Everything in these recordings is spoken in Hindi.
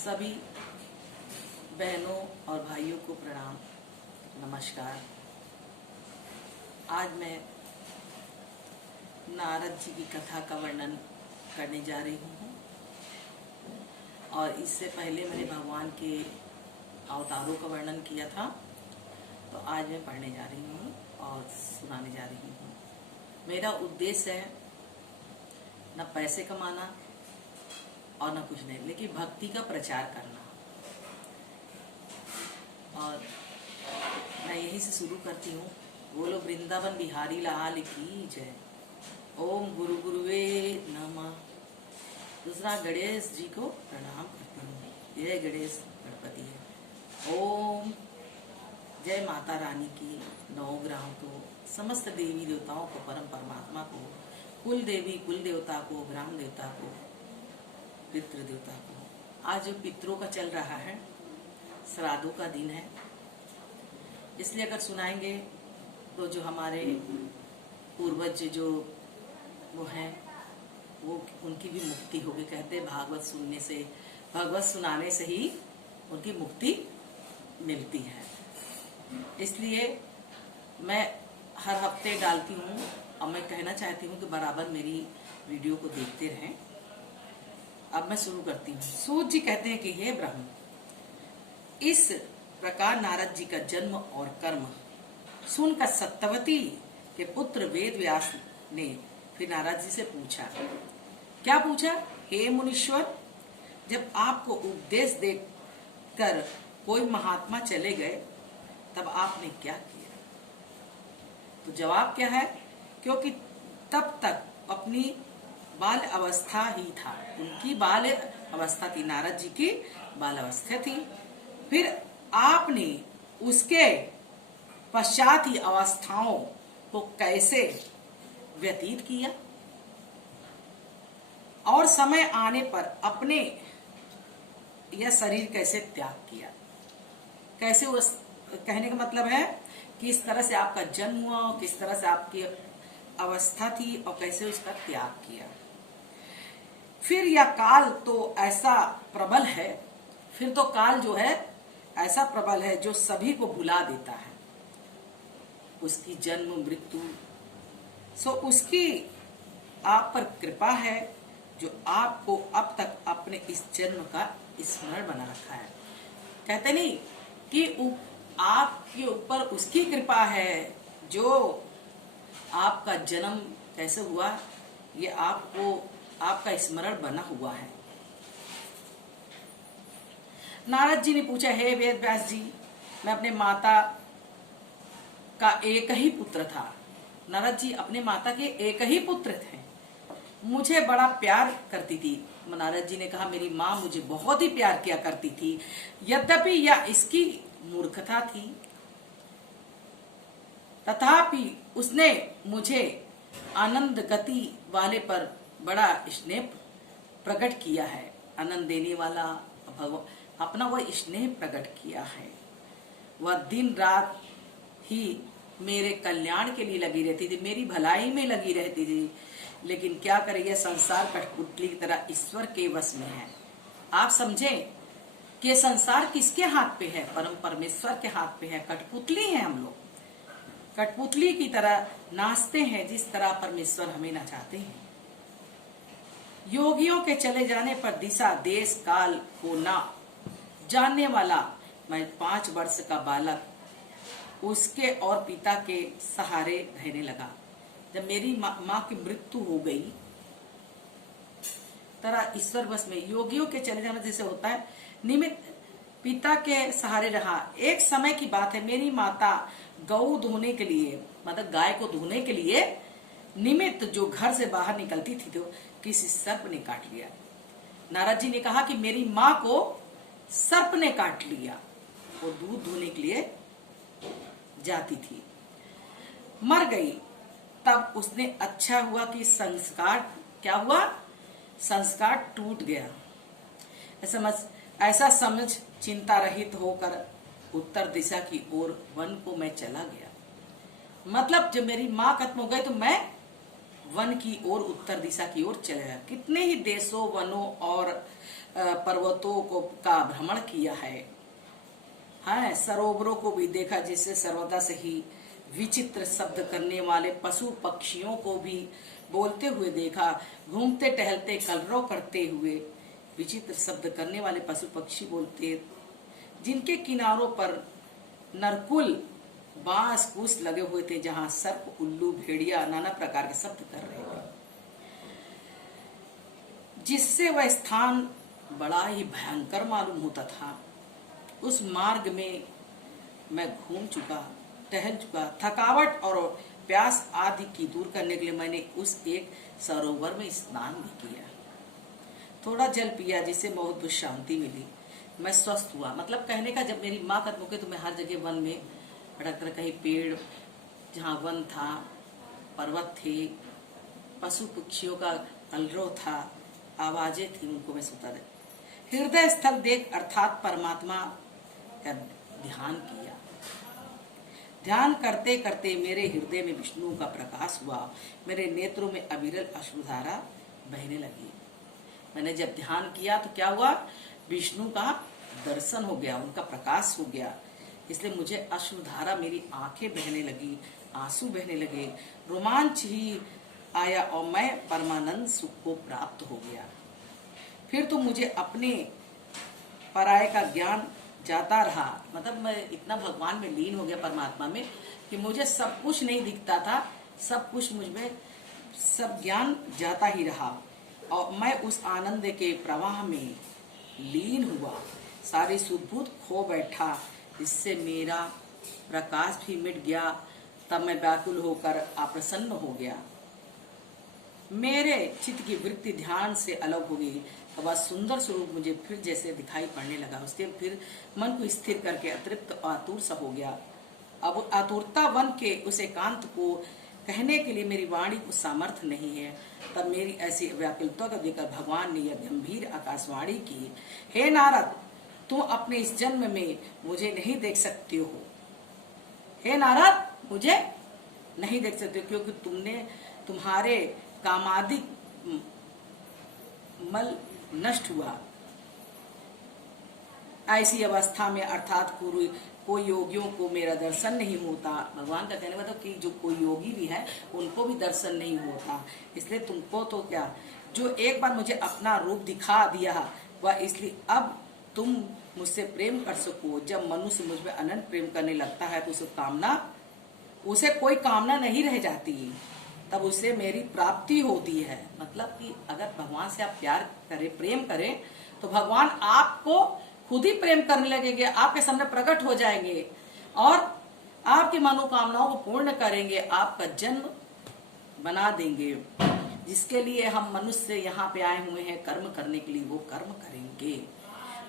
सभी बहनों और भाइयों को प्रणाम, नमस्कार। आज मैं नारद जी की कथा का वर्णन करने जा रही हूँ और इससे पहले मैंने भगवान के अवतारों का वर्णन किया था, तो आज मैं पढ़ने जा रही हूँ और सुनाने जा रही हूँ। मेरा उद्देश्य है न पैसे कमाना और न कुछ नहीं, लेकिन भक्ति का प्रचार करना। और मैं यहीं से शुरू करती हूँ। बोलो वृंदावन बिहारी लाल की जय। ओम गुरु गुरुवे नमः। दूसरा गणेश जी को प्रणाम करती हूँ। जय गणेश गणपति है। ओम जय माता रानी की, नवग्रहों को, समस्त देवी देवताओं को, परम परमात्मा को, कुल देवी कुल देवता को, ग्राम देवता को, पितृ देवता को। आज जो पितरों का चल रहा है, श्राद्धों का दिन है, इसलिए अगर सुनाएंगे तो जो हमारे पूर्वज जो वो हैं, वो उनकी भी मुक्ति होगी। कहते हैं भागवत सुनने से, भागवत सुनाने से ही उनकी मुक्ति मिलती है। इसलिए मैं हर हफ्ते डालती हूँ और मैं कहना चाहती हूँ कि बराबर मेरी वीडियो को देखते रहें। अब मैं शुरू करती हूँ। सूत जी कहते हैं कि हे ब्रह्म, इस प्रकार नारद जी का जन्म और कर्म सुनकर सत्यवती के पुत्र वेद व्यास ने फिर नारद जी से पूछा। क्या पूछा? हे मुनीश्वर, जब आपको उपदेश देकर कोई महात्मा चले गए तब आपने क्या किया? तो जवाब क्या है? क्योंकि तब तक अपनी बाल अवस्था ही था, उनकी बाल अवस्था थी, नारद जी की बाल अवस्था थी। फिर आपने उसके पश्चात ही अवस्थाओं को कैसे व्यतीत किया और समय आने पर अपने यह शरीर कैसे त्याग किया? कैसे उस कहने का मतलब है कि इस तरह से आपका जन्म हुआ, किस तरह से आपकी अवस्था थी और कैसे उसका त्याग किया। फिर यह काल तो ऐसा प्रबल है, फिर तो काल जो है ऐसा प्रबल है जो सभी को भुला देता है, उसकी जन्म मृत्यु। सो उसकी आप पर कृपा है जो आपको अब तक अपने इस जन्म का स्मरण बना रखा है। कहते नहीं कि आपके ऊपर उसकी कृपा है जो आपका जन्म कैसे हुआ, ये आपको आपका स्मरण बना हुआ है। नारद जी ने पूछा, हे वेद व्यास जी, मैं अपने माता का एक ही पुत्र था। नारद जी अपने माता के एक ही पुत्र थे, मुझे बड़ा प्यार करती थी। नारद जी ने कहा, मेरी माँ मुझे बहुत ही प्यार किया करती थी, यद्यपि यह इसकी मूर्खता थी, तथापि उसने मुझे आनंद गति वाले पर बड़ा स्नेह प्रकट किया है। आनंद देने वाला अपना वह स्नेह प्रकट किया है। वह दिन रात ही मेरे कल्याण के लिए लगी रहती थी, मेरी भलाई में लगी रहती थी। लेकिन क्या करे, यह संसार कठपुतली की तरह ईश्वर के वश में है। आप समझें कि संसार किसके हाथ पे है? परम परमेश्वर के हाथ पे है। कठपुतली है हम लोग, कठपुतली की तरह नाचते हैं जिस तरह परमेश्वर हमें नचाते हैं। योगियों के चले जाने पर दिशा देश काल को ना जानने वाला मैं 5 वर्ष का बालक उसके और पिता के सहारे रहने लगा। जब मेरी माँ की मृत्यु हो गई, तरह ईश्वर बस में योगियों के चले जाने जैसे होता है, निमित्त पिता के सहारे रहा। एक समय की बात है, मेरी माता गौ धोने के लिए, मतलब गाय को धोने के लिए निमित्त जो घर से बाहर निकलती थी तो किसी सर्प ने काट लिया। नारद जी ने कहा कि मेरी माँ को सर्प ने काट लिया, वो दूध धोने के लिए जाती थी, मर गई। तब उसने अच्छा हुआ कि संस्कार क्या हुआ? संस्कार टूट गया। ऐसा समझ चिंता रहित होकर उत्तर दिशा की ओर वन को मैं चला गया। मतलब जब मेरी माँ खत्म हो गई तो मैं वन की ओर, उत्तर दिशा की ओर चला गया। कितने ही देशों, वनों और पर्वतों को का भ्रमण किया है, सरोवरों को भी देखा, जिससे सर्वदा से ही विचित्र शब्द करने वाले पशु पक्षियों को भी बोलते हुए देखा, घूमते टहलते कलरव करते हुए विचित्र शब्द करने वाले पशु पक्षी बोलते, जिनके किनारों पर नरकुल बांस कूस लगे हुए थे, जहां सर्प उल्लू भेड़िया नाना प्रकार के शब्द कर रहे थे, जिससे वह स्थान बड़ा ही भयंकर मालूम होता था। उस मार्ग में मैं घूम चुका, टहल चुका, थकावट और प्यास आदि की दूर करने के लिए मैंने उस एक सरोवर में स्नान भी किया, थोड़ा जल पिया, जिससे बहुत शांति मिली, मैं स्वस्थ हुआ। मतलब कहने का, जब मेरी माँ खत्म हो गई तो मैं हर जगह वन में भटकता, कहीं पेड़, जहाँ वन था, पर्वत थे, पशु पक्षियों का कलरव था, आवाजें थी, उनको मैं सुनता था। हृदय स्थल देख अर्थात परमात्मा का ध्यान किया। ध्यान करते करते मेरे हृदय में विष्णु का प्रकाश हुआ, मेरे नेत्रों में अविरल अश्रुधारा बहने लगी। मैंने जब ध्यान किया तो क्या हुआ, विष्णु का दर्शन हो गया, उनका प्रकाश हो गया, इसलिए मुझे अश्रुधारा, मेरी आंखें बहने लगी, आंसू बहने लगे, रोमांच ही आया और मैं परमानंद सुख को प्राप्त हो गया। फिर तो मुझे अपने पराये का ज्ञान जाता रहा, मतलब मैं इतना भगवान में लीन हो गया, परमात्मा में, कि मुझे सब कुछ नहीं दिखता था, सब कुछ मुझ में, सब ज्ञान जाता ही रहा और मैं उस आनंद के प्रवाह में लीन हुआ, सारी सुध-बुध खो बैठा, इससे मेरा प्रकाश भी मिट गया। तब मैं व्याकुल होकर अप्रसन्न हो गया, मेरे चित्त की वृत्ति ध्यान से अलग हो गई। तो वह सुंदर स्वरूप मुझे फिर जैसे दिखाई पड़ने लगा। उसके फिर मन को स्थिर करके अतृप्त और आतुर सा हो गया। अब आतुरता वन के उस एकांत को कहने के लिए मेरी वाणी को सामर्थ्य नहीं है। तब मेरी ऐसी व्याकुलता को देखकर भगवान ने यह गंभीर आकाशवाणी की, हे नारद, तुम अपने इस जन्म में मुझे नहीं देख सकते हो। हे नारद, मुझे नहीं देख सकते, क्योंकि तुम्हारे कामादि मल नष्ट हुआ। ऐसी अवस्था में अर्थात कोई योगियों को मेरा दर्शन नहीं होता। भगवान का कहने मतलब कि जो कोई योगी भी है उनको भी दर्शन नहीं होता। इसलिए तुमको तो क्या, जो एक बार मुझे अपना रूप दिखा दिया वह इसलिए अब तुम मुझसे प्रेम कर सको। जब मनुष्य मुझ में अनंत प्रेम करने लगता है तो उसे कोई कामना नहीं रह जाती, तब उसे मेरी प्राप्ति होती है। मतलब कि अगर भगवान से आप प्यार करें, प्रेम करें, तो भगवान आपको खुद ही प्रेम करने लगेंगे, आपके सामने प्रकट हो जाएंगे और आपकी मनोकामनाओं को पूर्ण करेंगे, आपका जन्म बना देंगे। जिसके लिए हम मनुष्य यहाँ पे आए हुए हैं कर्म करने के लिए, वो कर्म करेंगे।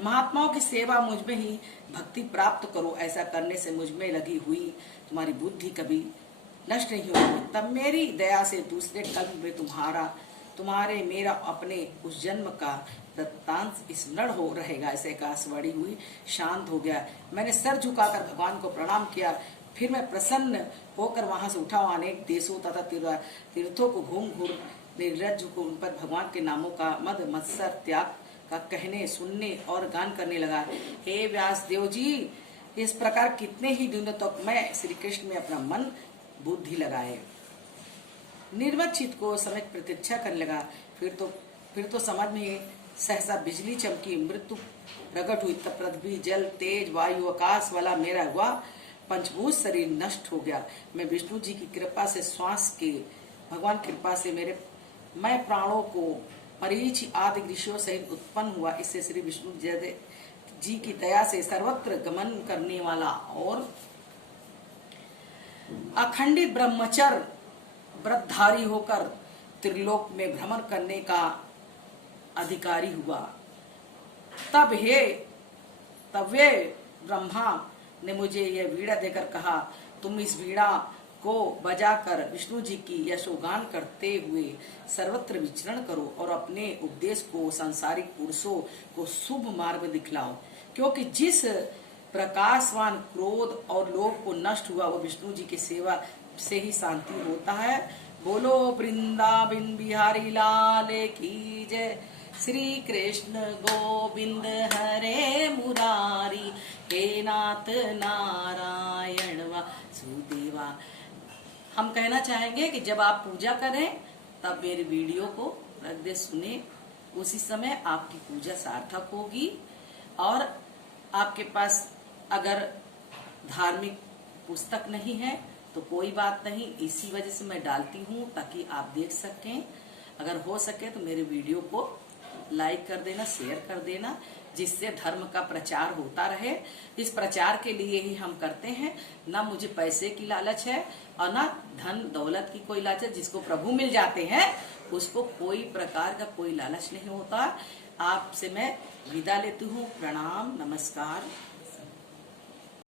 महात्माओं की सेवा मुझ में ही भक्ति प्राप्त करो, ऐसा करने से मुझ में लगी हुई तुम्हारी बुद्धि कभी नष्ट नहीं होगी। तब मेरी दया से दूसरे कल्प में तुम्हारे मेरा अपने उस जन्म का दत्तांश स्मरण हो रहेगा। ऐसे आकाशवाणी हुई, शांत हो गया। मैंने सर झुकाकर भगवान को प्रणाम किया। फिर मैं प्रसन्न होकर वहां से उठा, अनेक देशों तथा तीर्थों को घूम निर्लज्ज को उन पर भगवान के नामों का मद मत्सर त्याग का कहने, सुनने और गान करने लगा। हे व्यास देव जी, इस प्रकार कितने ही दिनों तक मैं श्री कृष्ण में अपना मन बुद्धि लगाए, निर्मल चित्त को समझ प्रतीक्षा करने लगा। फिर तो समझ में सहसा बिजली चमकी, मृत्यु प्रकट हुई। तब पृथ्वी, जल, तेज, वायु, आकाश वाला मेरा हुआ पंचभूत शरीर नष्ट हो गया। मैं विष्णु जी की कृपा से श्वास के भगवान कृपा से मैं प्राणों को परीक्षि आदि ऋषियों सहित उत्पन्न हुआ। इससे श्री विष्णु जी की दया से सर्वत्र गमन करने वाला और अखंडित ब्रह्मचर्य व्रतधारी होकर त्रिलोक में भ्रमण करने का अधिकारी हुआ। तब वे ब्रह्मा ने मुझे यह वीणा देकर कहा, तुम इस वीणा को बजाकर विष्णु जी की यशोगान करते हुए सर्वत्र विचरण करो और अपने उपदेश को सांसारिक पुरुषों को शुभ मार्ग दिखलाओ, क्योंकि जिस प्रकाशवान क्रोध और लोभ को नष्ट हुआ वो विष्णु जी की सेवा से ही शांति होता है। बोलो वृंदावन बिहारी लाल की जय। श्री कृष्ण गोविंद हरे मुरारी, हे नाथ नारायण वासुदेवा। हम कहना चाहेंगे कि जब आप पूजा करें तब मेरे वीडियो को रख दे, सुने, उसी समय आपकी पूजा सार्थक होगी। और आपके पास अगर धार्मिक पुस्तक नहीं है तो कोई बात नहीं, इसी वजह से मैं डालती हूँ ताकि आप देख सकें। अगर हो सके तो मेरे वीडियो को लाइक कर देना, शेयर कर देना, जिससे धर्म का प्रचार होता रहे। इस प्रचार के लिए ही हम करते हैं, ना मुझे पैसे की लालच है और ना धन दौलत की कोई लालच है। जिसको प्रभु मिल जाते हैं उसको कोई प्रकार का कोई लालच नहीं होता। आपसे मैं विदा लेती हूँ। प्रणाम, नमस्कार।